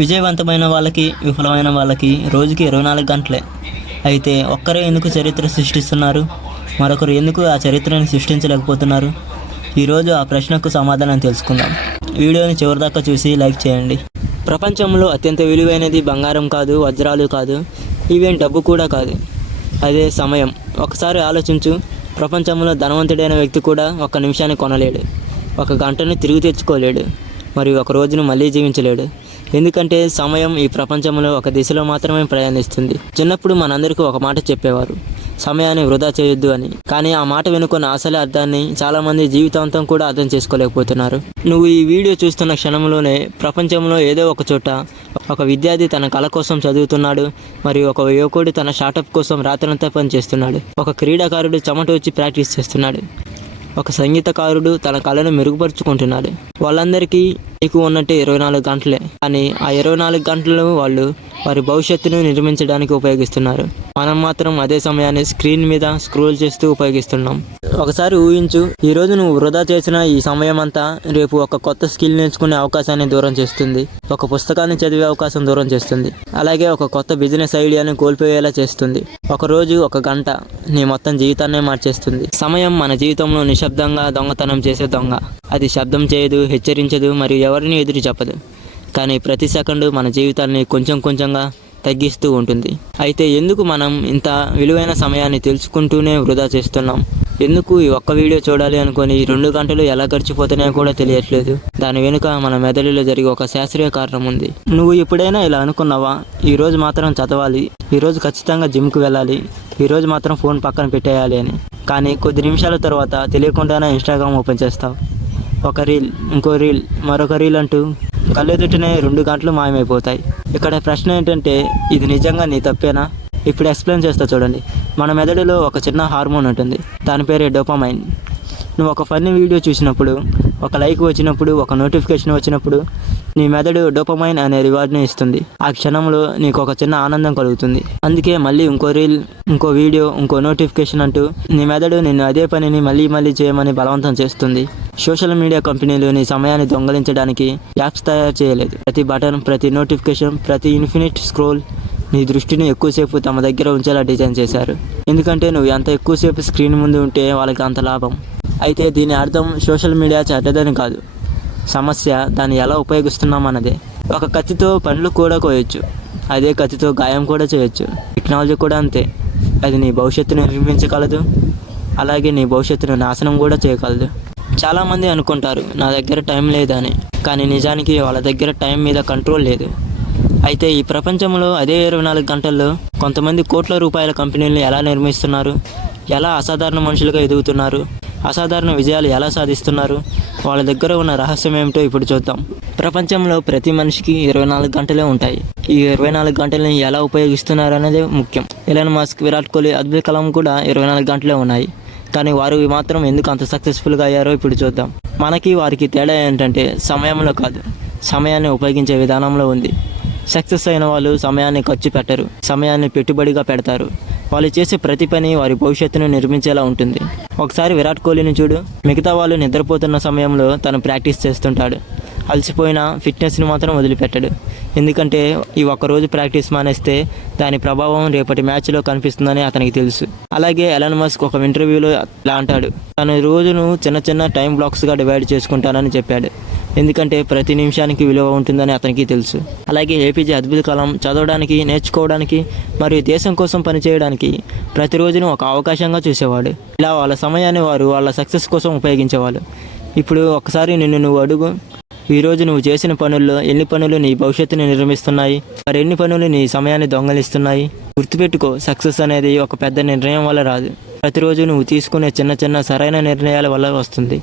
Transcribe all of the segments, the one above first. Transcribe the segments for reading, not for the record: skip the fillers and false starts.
విజయవంతమైన వాళ్ళకి, విఫలమైన వాళ్ళకి రోజుకి 24 గంటలే. అయితే ఒక్కరే ఎందుకు చరిత్ర సృష్టిస్తున్నారు, మరొకరు ఎందుకు ఆ చరిత్రను సృష్టించలేకపోతున్నారు? ఈరోజు ఆ ప్రశ్నకు సమాధానం తెలుసుకుందాం. వీడియోని చివరిదాకా చూసి లైక్ చేయండి. ప్రపంచంలో అత్యంత విలువైనది బంగారం కాదు, వజ్రాలు కాదు, ఈవెన్ డబ్బు కూడా కాదు. అదే సమయం. ఒకసారి ఆలోచించు. ప్రపంచంలో ధనవంతుడైన వ్యక్తి కూడా 1 నిమిషాన్ని కొనలేడు, 1 గంటను తిరిగి తెచ్చుకోలేడు, మరియు 1 రోజును మళ్ళీ జీవించలేడు. ఎందుకంటే సమయం ఈ ప్రపంచంలో ఒక దిశలో మాత్రమే ప్రయాణిస్తుంది. చిన్నప్పుడు మనందరికీ ఒక మాట చెప్పేవారు, సమయాన్ని వృధా చేయొద్దు అని. కానీ ఆ మాట వెనుకున్న అసలు అర్థాన్ని చాలామంది జీవితాంతం కూడా అర్థం చేసుకోలేకపోతున్నారు. నువ్వు ఈ వీడియో చూస్తున్న క్షణంలోనే ప్రపంచంలో ఏదో ఒక చోట ఒక విద్యార్థి తన కళ కోసం చదువుతున్నాడు, మరియు ఒక యువకుడు తన స్టార్టప్ కోసం రాత్రంతా పనిచేస్తున్నాడు. ఒక క్రీడాకారుడు చెమట వచ్చి ప్రాక్టీస్ చేస్తున్నాడు. ఒక సంగీతకారుడు తన కళను మెరుగుపరుచుకుంటున్నాడు. వాళ్ళందరికీ నీకు ఉన్నట్టు 24 గంటలే. కానీ ఆ 24 గంటలు వాళ్ళు వారి భవిష్యత్తును నిర్మించడానికి ఉపయోగిస్తున్నారు. మనం మాత్రం అదే సమయాన్ని స్క్రీన్ మీద స్క్రోల్ చేస్తూ ఉపయోగిస్తున్నాం. ఒకసారి ఊహించు, ఈరోజు నువ్వు వృధా చేసిన ఈ సమయం అంతా రేపు ఒక కొత్త స్కిల్ నేర్చుకునే అవకాశాన్ని దూరం చేస్తుంది, ఒక పుస్తకాన్ని చదివే అవకాశం దూరం చేస్తుంది, అలాగే ఒక కొత్త బిజినెస్ ఐడియాని కోల్పోయేలా చేస్తుంది. ఒక రోజు, 1 గంట నీ మొత్తం జీవితాన్నే మార్చేస్తుంది. సమయం మన జీవితంలో నిశ్శబ్దంగా దొంగతనం చేసే దొంగ. అది శబ్దం చేయదు, హెచ్చరించదు, మరియు ఎవరిని ఎదురు చెప్పదు. కానీ ప్రతి సెకండు మన జీవితాన్ని కొంచెం కొంచెంగా తగ్గిస్తూ ఉంటుంది. అయితే ఎందుకు మనం ఇంత విలువైన సమయాన్ని తెలుసుకుంటూనే వృధా చేస్తున్నాం? ఎందుకు ఈ ఒక్క వీడియో చూడాలి అనుకొని 2 గంటలు ఎలా గడిచిపోతున్నాయో కూడా తెలియట్లేదు. దాని వెనుక మన మెదడులో జరిగే ఒక శాస్త్రీయ కారణం ఉంది. నువ్వు ఎప్పుడైనా ఇలా అనుకున్నావా? ఈరోజు మాత్రం చదవాలి, ఈరోజు ఖచ్చితంగా జిమ్కి వెళ్ళాలి, ఈరోజు మాత్రం ఫోన్ పక్కన పెట్టేయాలి అని. కానీ కొద్ది నిమిషాల తర్వాత తెలియకుండానే ఇన్స్టాగ్రామ్ ఓపెన్ చేస్తావు. ఒక రీల్, ఇంకో రీల్, మరొక రీల్ అంటూ కళ్ళెదుటనే 2 గంటలు మాయమైపోతాయి. ఇక్కడ ప్రశ్న ఏంటంటే, ఇది నిజంగా నీ తప్పేనా? ఇప్పుడు ఎక్స్ప్లెయిన్ చేస్తా చూడండి. మన మెదడులో ఒక చిన్న హార్మోన్ ఉంటుంది, దాని పేరే డోపమైన్. నువ్వు ఒక ఫన్నీ వీడియో చూసినప్పుడు, ఒక లైక్ వచ్చినప్పుడు, ఒక నోటిఫికేషన్ వచ్చినప్పుడు నీ మెదడు డోపమైన్ అనే రివార్డ్ని ఇస్తుంది. ఆ క్షణంలో నీకు ఒక చిన్న ఆనందం కలుగుతుంది. అందుకే మళ్ళీ ఇంకో రీల్, ఇంకో వీడియో, ఇంకో నోటిఫికేషన్ అంటూ నీ మెదడు నిన్ను అదే పనిని మళ్ళీ మళ్ళీ చేయమని బలవంతం చేస్తుంది. సోషల్ మీడియా కంపెనీలు నీ సమయాన్ని దొంగలించడానికి యాప్స్ తయారు చేయలేదు. ప్రతి బటన్, ప్రతి నోటిఫికేషన్, ప్రతి ఇన్ఫినిట్ స్క్రోల్ నీ దృష్టిని ఎక్కువసేపు తమ దగ్గర ఉంచేలా డిజైన్ చేశారు. ఎందుకంటే నువ్వు ఎంత ఎక్కువసేపు స్క్రీన్ ముందు ఉంటే వాళ్ళకి అంత లాభం. అయితే దీని అర్థం సోషల్ మీడియా చెడ్డదని కాదు. సమస్య దాన్ని ఎలా ఉపయోగిస్తున్నాం అన్నదే. ఒక కత్తితో పండ్లు కూడా కోయొచ్చు, అదే కత్తితో గాయం కూడా చేయొచ్చు. టెక్నాలజీ కూడా అంతే. అది నీ భవిష్యత్తును నిర్మించగలదు, అలాగే నీ భవిష్యత్తును నాశనం కూడా చేయగలదు. చాలామంది అనుకుంటారు నా దగ్గర టైం లేదని, కానీ నిజానికి వాళ్ళ దగ్గర టైం మీద కంట్రోల్ లేదు. అయితే ఈ ప్రపంచంలో అదే 24 గంటల్లో కొంతమంది కోట్ల రూపాయల కంపెనీలను ఎలా నిర్మిస్తున్నారు, ఎలా అసాధారణ మనుషులుగా ఎదుగుతున్నారు, అసాధారణ విజయాలు ఎలా సాధిస్తున్నారు, వాళ్ళ దగ్గర ఉన్న రహస్యం ఏమిటో ఇప్పుడు చూద్దాం. ప్రపంచంలో ప్రతి మనిషికి 24 గంటలే ఉంటాయి. ఈ 24 గంటలని ఎలా ఉపయోగిస్తున్నారు అనేది ముఖ్యం. ఎలాన్ మస్క్, విరాట్ కోహ్లీ, అబ్దుల్ కలాం కూడా 24 గంటలే ఉన్నాయి. కానీ వారు మాత్రం ఎందుకు అంత సక్సెస్ఫుల్గా అయ్యారో ఇప్పుడు చూద్దాం. మనకి వారికి తేడా ఏంటంటే సమయంలో కాదు, సమయాన్ని ఉపయోగించే విధానంలో ఉంది. సక్సెస్ అయిన వాళ్ళు సమయాన్ని ఖర్చు పెట్టరు, సమయాన్ని పెట్టుబడిగా పెడతారు. వాళ్ళు చేసే ప్రతి పని వారి భవిష్యత్తును నిర్మించేలా ఉంటుంది. ఒకసారి విరాట్ కోహ్లీని చూడు. మిగతా వాళ్ళు నిద్రపోతున్న సమయంలో తను ప్రాక్టీస్ చేస్తుంటాడు. అలసిపోయిన ఫిట్నెస్ని మాత్రం వదిలిపెట్టాడు. ఎందుకంటే ఈ 1 రోజు ప్రాక్టీస్ మానేస్తే దాని ప్రభావం రేపటి మ్యాచ్లో కనిపిస్తుందని అతనికి తెలుసు. అలాగే ఎలాన్ మస్క్ ఒక ఇంటర్వ్యూలో ఇలా అంటాడు, తను రోజును చిన్న చిన్న టైం బ్లాక్స్గా డివైడ్ చేసుకుంటానని చెప్పాడు. ఎందుకంటే ప్రతి నిమిషానికి విలువ ఉంటుందని అతనికి తెలుసు. అలాగే ఏపీజే అబ్దుల్ కలాం చదవడానికి, నేర్చుకోవడానికి మరియు దేశం కోసం పనిచేయడానికి ప్రతిరోజును ఒక అవకాశంగా చూసేవాడు. ఇలా వాళ్ళ సమయాన్ని వారు వాళ్ళ సక్సెస్ కోసం ఉపయోగించేవాళ్ళు. ఇప్పుడు ఒకసారి నువ్వు అడుగు, ఈరోజు నువ్వు చేసిన పనుల్లో ఎన్ని పనులు నీ భవిష్యత్తుని నిర్మిస్తున్నాయి, మరెన్ని పనులు నీ సమయాన్ని దొంగలిస్తున్నాయి? గుర్తుపెట్టుకో, సక్సెస్ అనేది ఒక పెద్ద నిర్ణయం వల్ల రాదు. ప్రతిరోజు నువ్వు తీసుకునే చిన్న చిన్న సరైన నిర్ణయాల వల్ల వస్తుంది.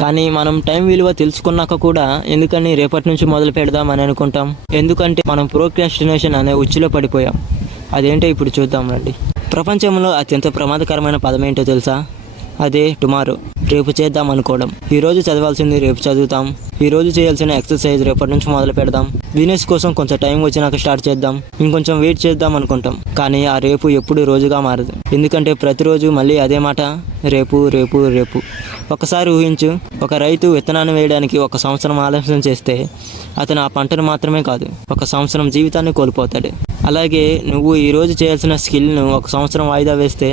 కానీ మనం టైం విలువ తెలుసుకున్నాక కూడా ఎందుకని రేపటి నుంచి మొదలు పెడదామని అనుకుంటాం? ఎందుకంటే మనం ప్రోక్రాస్టినేషన్ అనే ఉచ్చులో పడిపోయాం. అదేంటో ఇప్పుడు చూద్దాం రండి. ప్రపంచంలో అత్యంత ప్రమాదకరమైన పదం ఏంటో తెలుసా? అదే టుమారో. రేపు చేద్దాం అనుకోవడం. ఈరోజు చదవాల్సింది రేపు చదువుతాం, ఈరోజు చేయాల్సిన ఎక్సర్సైజ్ రేపటి నుంచి మొదలు పెడదాం, బిజినెస్ కోసం కొంచెం టైం వచ్చినాక స్టార్ట్ చేద్దాం, ఇంకొంచెం వెయిట్ చేద్దాం అనుకుంటాం. కానీ ఆ రేపు ఎప్పుడు రోజుగా మారదు. ఎందుకంటే ప్రతిరోజు మళ్ళీ అదే మాట, రేపు రేపు రేపు. ఒకసారి ఊహించు, ఒక రైతు విత్తనాన్ని వేయడానికి 1 సంవత్సరం ఆలస్యం చేస్తే అతను ఆ పంటను మాత్రమే కాదు, 1 సంవత్సరం జీవితాన్ని కోల్పోతాడు. అలాగే నువ్వు ఈరోజు చేయాల్సిన స్కిల్ను 1 సంవత్సరం వాయిదా వేస్తే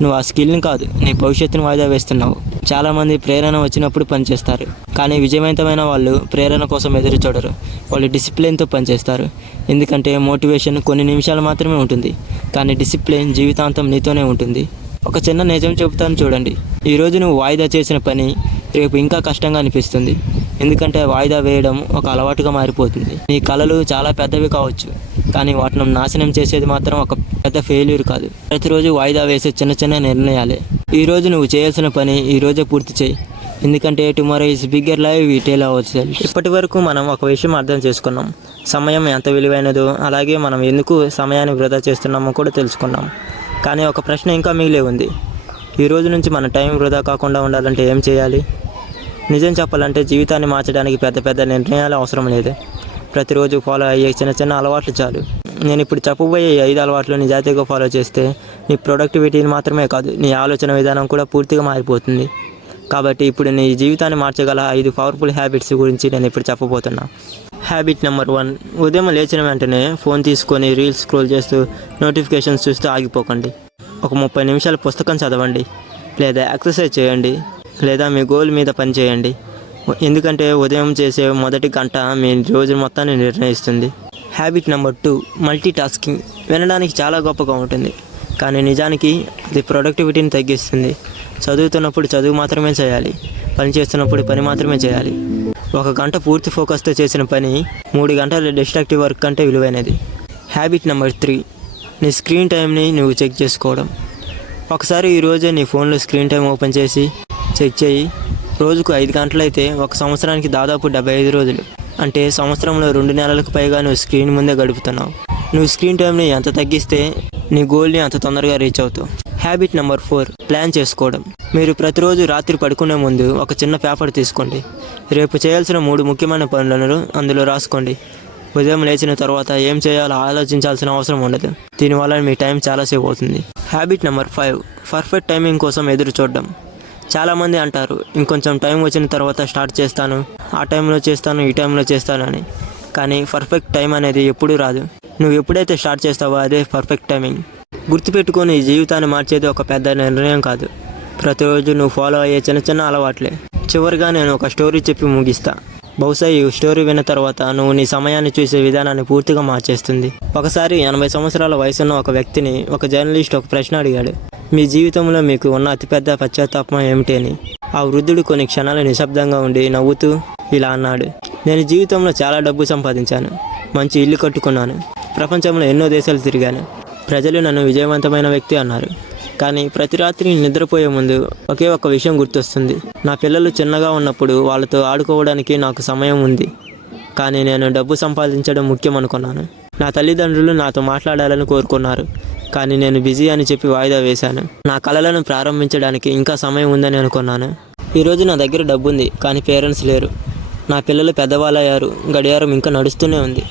నువ్వు ఆ స్కిల్ని కాదు, నీ భవిష్యత్తును వాయిదా వేస్తున్నావు. చాలామంది ప్రేరణ వచ్చినప్పుడు పనిచేస్తారు, కానీ విజయవంతమైన వాళ్ళు ప్రేరణ కోసం ఎదురు చూడరు. వాళ్ళు డిసిప్లిన్తో పనిచేస్తారు. ఎందుకంటే మోటివేషన్ కొన్ని నిమిషాలు మాత్రమే ఉంటుంది, కానీ డిసిప్లిన్ జీవితాంతం నీతోనే ఉంటుంది. ఒక చిన్న నిజం చెబుతాను చూడండి. ఈరోజు నువ్వు వాయిదా చేసిన పని రేపు ఇంకా కష్టంగా అనిపిస్తుంది. ఎందుకంటే వాయిదా వేయడం ఒక అలవాటుగా మారిపోతుంది. నీ కలలు చాలా పెద్దవి కావచ్చు, కానీ వాటిని నాశనం చేసేది మాత్రం ఒక పెద్ద ఫెయిల్యూర్ కాదు. ప్రతిరోజు వాయిదా వేసే చిన్న చిన్న నిర్ణయాలే. ఈరోజు నువ్వు చేయాల్సిన పని ఈరోజే పూర్తి చేయి. ఎందుకంటే tomorrow is bigger live we tell our self. ఇప్పటి వరకు మనం ఒక విషయం అర్థం చేసుకున్నాం. సమయం ఎంత విలువైనదో, అలాగే మనం ఎందుకు సమయాన్ని వృధా చేస్తున్నామో కూడా తెలుసుకున్నాం. కానీ ఒక ప్రశ్న ఇంకా మిగిలే ఉంది. ఈ రోజు నుంచి మన టైం వృధా కాకుండా ఉండాలంటే ఏం చేయాలి? నిజం చెప్పాలంటే జీవితాన్ని మార్చడానికి పెద్ద పెద్ద నిర్ణయాలు అవసరం లేదు. ప్రతిరోజు ఫాలో అయ్యే చిన్న చిన్న అలవాట్లు చాలు. నేను ఇప్పుడు చెప్పబోయే 5 అలవాట్లు నిజాయితీగా ఫాలో చేస్తే నీ ప్రొడక్టివిటీని మాత్రమే కాదు, నీ ఆలోచన విధానం కూడా పూర్తిగా మారిపోతుంది. కాబట్టి ఇప్పుడు నీ జీవితాన్ని మార్చగల 5 పవర్ఫుల్ హ్యాబిట్స్ గురించి నేను ఇప్పుడు చెప్పబోతున్నా. హ్యాబిట్ నెంబర్ 1, ఉదయం లేచిన వెంటనే ఫోన్ తీసుకొని రీల్స్ స్క్రోల్ చేస్తూ నోటిఫికేషన్స్ చూస్తూ ఆగిపోకండి. ఒక 30 నిమిషాలు పుస్తకం చదవండి, లేదా ఎక్సర్సైజ్ చేయండి, లేదా మీ గోల్ మీద పని చేయండి. ఎందుకంటే ఉదయం చేసే మొదటి గంట మీ రోజు మొత్తాన్ని నిర్ణయిస్తుంది. Habit number 2, multi tasking. వినడానికి చాలా గొప్పగా ఉంటుంది, కానీ నిజానికి అది ప్రొడక్టివిటీని తగ్గిస్తుంది. చదువుతున్నప్పుడు చదువు మాత్రమే చేయాలి, పని చేస్తున్నప్పుడు పని మాత్రమే చేయాలి. 1 గంట పూర్తి ఫోకస్తో చేసిన పని 3 గంటల డిస్ట్రాక్టివ్ వర్క్ కంటే విలువైనది. హ్యాబిట్ నెంబర్ 3, నీ స్క్రీన్ టైంని నువ్వు చెక్ చేసుకోవడం. ఒకసారి ఈరోజే నీ ఫోన్లో స్క్రీన్ టైం ఓపెన్ చేసి చెక్ చేయి. రోజుకు 5 గంటలైతే 1 సంవత్సరానికి దాదాపు 75 రోజులు. అంటే సంవత్సరంలో 2 నెలలకు పైగా నువ్వు స్క్రీన్ ముందే గడుపుతున్నావు. నువ్వు స్క్రీన్ టైంని ఎంత తగ్గిస్తే నీ గోల్ని అంత తొందరగా రీచ్ అవుతావు. హ్యాబిట్ నెంబర్ 4, ప్లాన్ చేసుకోవడం. మీరు ప్రతిరోజు రాత్రి పడుకునే ముందు ఒక చిన్న పేపర్ తీసుకోండి. రేపు చేయాల్సిన 3 ముఖ్యమైన పనులను అందులో రాసుకోండి. ఉదయం లేచిన తర్వాత ఏం చేయాలో ఆలోచించాల్సిన అవసరం ఉండదు. దీనివల్ల మీ టైం చాలా సేవ్ అవుతుంది. హ్యాబిట్ నెంబర్ 5, పర్ఫెక్ట్ టైమింగ్ కోసం ఎదురు చూడడం. చాలామంది అంటారు, ఇంకొంచెం టైం వచ్చిన తర్వాత స్టార్ట్ చేస్తాను, ఆ టైంలో చేస్తాను, ఈ టైంలో చేస్తాను అని. కానీ పర్ఫెక్ట్ టైం అనేది ఎప్పుడూ రాదు. నువ్వు ఎప్పుడైతే స్టార్ట్ చేస్తావో అదే పర్ఫెక్ట్ టైమింగ్. గుర్తుపెట్టుకొని ఈ జీవితాన్ని మార్చేది ఒక పెద్ద నిర్ణయం కాదు, ప్రతిరోజు నువ్వు ఫాలో అయ్యే చిన్న చిన్న అలవాట్లే. చివరిగా నేను ఒక స్టోరీ చెప్పి ముగిస్తా. బహుశా ఈ స్టోరీ విన్న తర్వాత నువ్వు నీ సమయాన్ని చూసే విధానాన్ని పూర్తిగా మార్చేస్తుంది. ఒకసారి 80 సంవత్సరాల వయసున్న ఒక వ్యక్తిని ఒక జర్నలిస్ట్ ఒక ప్రశ్న అడిగాడు. మీ జీవితంలో మీకు ఉన్న అతిపెద్ద పశ్చాత్తాపం ఏమిటి అని. ఆ వృద్ధుడు కొన్ని క్షణాలు నిశ్శబ్దంగా ఉండి నవ్వుతూ ఇలా అన్నాడు, నేను జీవితంలో చాలా డబ్బు సంపాదించాను, మంచి ఇల్లు కట్టుకున్నాను, ప్రపంచంలో ఎన్నో దేశాలు తిరిగాను, ప్రజలు నన్ను విజయవంతమైన వ్యక్తి అన్నారు. కానీ ప్రతి రాత్రి నిద్రపోయే ముందు ఒకే ఒక విషయం గుర్తొస్తుంది. నా పిల్లలు చిన్నగా ఉన్నప్పుడు వాళ్ళతో ఆడుకోవడానికి నాకు సమయం ఉంది, కానీ నేను డబ్బు సంపాదించడం ముఖ్యం అనుకున్నాను. నా తల్లిదండ్రులు నాతో మాట్లాడాలని కోరుకున్నారు, కానీ నేను బిజీ అని చెప్పి వాయిదా వేశాను. నా కలలను ప్రారంభించడానికి ఇంకా సమయం ఉందని అనుకున్నాను. ఈరోజు నా దగ్గర డబ్బు ఉంది, కానీ పేరెంట్స్ లేరు. నా పిల్లలు పెద్దవాళ్ళయ్యారు, గడియారం ఇంకా నడుస్తూనే ఉంది.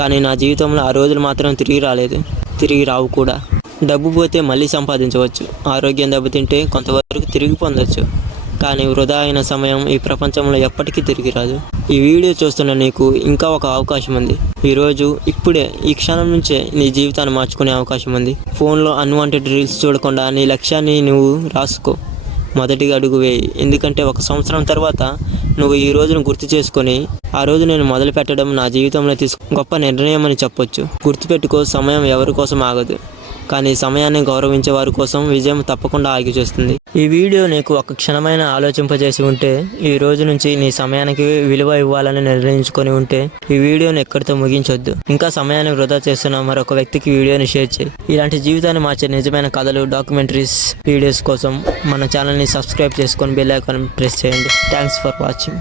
కానీ నా జీవితంలో ఆ రోజులు మాత్రం తిరిగి రాలేదు, తిరిగి రావు కూడా. డబ్బు పోతే మళ్ళీ సంపాదించవచ్చు, ఆరోగ్యం దెబ్బతింటే కొంతవరకు తిరిగి పొందవచ్చు, కానీ వృధా అయిన సమయం ఈ ప్రపంచంలో ఎప్పటికీ తిరిగి రాదు. ఈ వీడియో చూస్తున్న నీకు ఇంకా ఒక అవకాశం ఉంది. ఈరోజు ఇప్పుడే ఈ క్షణం నుంచే నీ జీవితాన్ని మార్చుకునే అవకాశం ఉంది. ఫోన్లో అన్వాంటెడ్ రీల్స్ చూడకుండా నీ లక్ష్యాన్ని నువ్వు రాసుకో. మొదటిగా అడుగు వేయి. ఎందుకంటే 1 సంవత్సరం తర్వాత నువ్వు ఈ రోజును గుర్తు చేసుకొని ఆ రోజు నేను మొదలు పెట్టడం నా జీవితంలో గొప్ప నిర్ణయం అని చెప్పొచ్చు. గుర్తుపెట్టుకో, సమయం ఎవరి కోసం ఆగదు, కానీ సమయాన్ని గౌరవించే వారి కోసం విజయం తప్పకుండా ఆగి చూస్తుంది. ఈ వీడియో నీకు ఒక క్షణమైన ఆలోచింపజేసి ఉంటే, ఈ రోజు నుంచి నీ సమయానికి విలువ ఇవ్వాలని నిర్ణయించుకొని ఉంటే ఈ వీడియోని ఎక్కడితో ముగించొద్దు. ఇంకా సమయాన్ని వృధా చేస్తున్న మరొక వ్యక్తికి వీడియోని షేర్ చేయి. ఇలాంటి జీవితాన్ని మార్చే నిజమైన కథలు, డాక్యుమెంటరీస్ వీడియోస్ కోసం మన ఛానల్ని సబ్స్క్రైబ్ చేసుకొని బెల్ ఐకాన్ ప్రెస్ చేయండి. Thanks for watching.